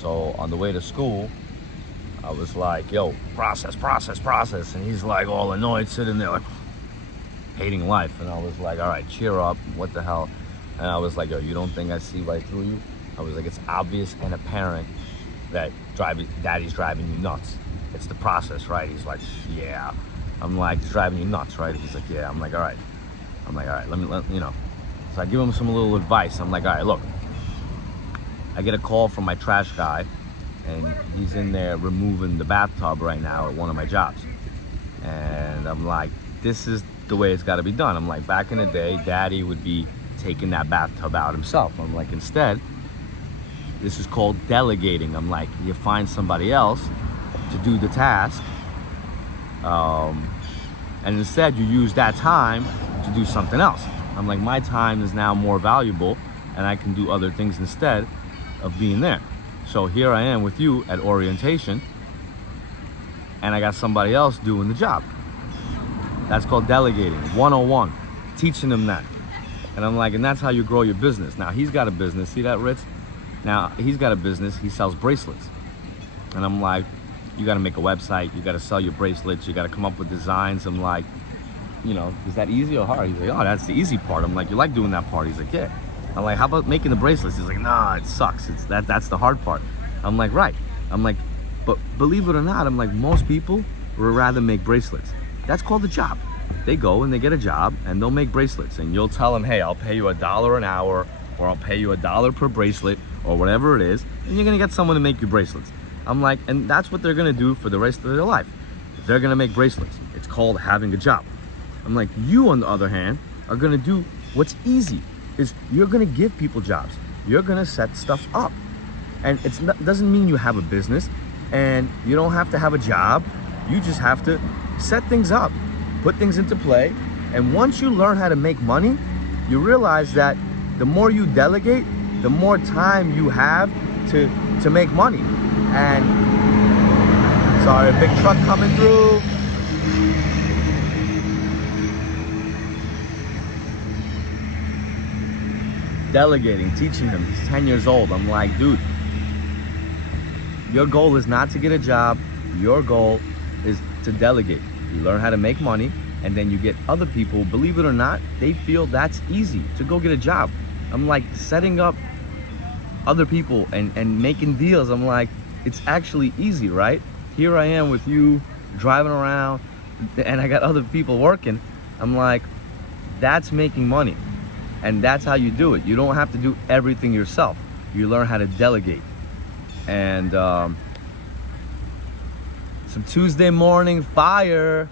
So on the way to school, I was like, yo, process. And he's like all annoyed, sitting there like hating life. And I was like, all right, cheer up, what the hell? And I was like, yo, you don't think I see right through you? I was like, it's obvious and apparent that daddy's driving you nuts. It's the process, right? He's like, yeah. I'm like, it's driving you nuts, right? He's like, yeah. I'm like, all right, let me, you know. So I give him some little advice. I'm like, all right, look, I get a call from my trash guy, and he's in there removing the bathtub right now at one of my jobs. And I'm like, this is the way it's got to be done. I'm like, back in the day, daddy would be taking that bathtub out himself. I'm like, instead, this is called delegating. I'm like, you find somebody else to do the task, and instead you use that time to do something else. I'm like, my time is now more valuable, and I can do other things instead of being there. So here I am with you at orientation, and I got somebody else doing the job. That's called delegating, 101, teaching them that. And I'm like, and that's how you grow your business. Now he's got a business, see that, Ritz? Now he's got a business, he sells bracelets. And I'm like, you gotta make a website, you gotta sell your bracelets, you gotta come up with designs. I'm like, you know, is that easy or hard? He's like, oh, that's the easy part. I'm like, you like doing that part? He's like, yeah. I'm like, how about making the bracelets? He's like, nah, it sucks. That's the hard part. I'm like, right. I'm like, but believe it or not, I'm like, most people would rather make bracelets. That's called a job. They go and they get a job and they'll make bracelets, and you'll tell them, hey, I'll pay you $1 an hour, or I'll pay you $1 per bracelet, or whatever it is, and you're gonna get someone to make you bracelets. I'm like, and that's what they're gonna do for the rest of their life. They're gonna make bracelets. It's called having a job. I'm like, you on the other hand are gonna do what's easy, is you're gonna give people jobs. You're gonna set stuff up. And it doesn't mean you have a business, and you don't have to have a job. You just have to set things up, put things into play. And once you learn how to make money, you realize that the more you delegate, the more time you have to make money. And sorry, a big truck coming through. Delegating, teaching him. He's 10 years old. I'm like, dude, your goal is not to get a job. Your goal is to delegate. You learn how to make money, and then you get other people, believe it or not, they feel that's easy to go get a job. I'm like, setting up other people and making deals. I'm like, it's actually easy, right? Here I am with you driving around, and I got other people working. I'm like, that's making money. And that's how you do it. You don't have to do everything yourself. You learn how to delegate. And some Tuesday morning fire.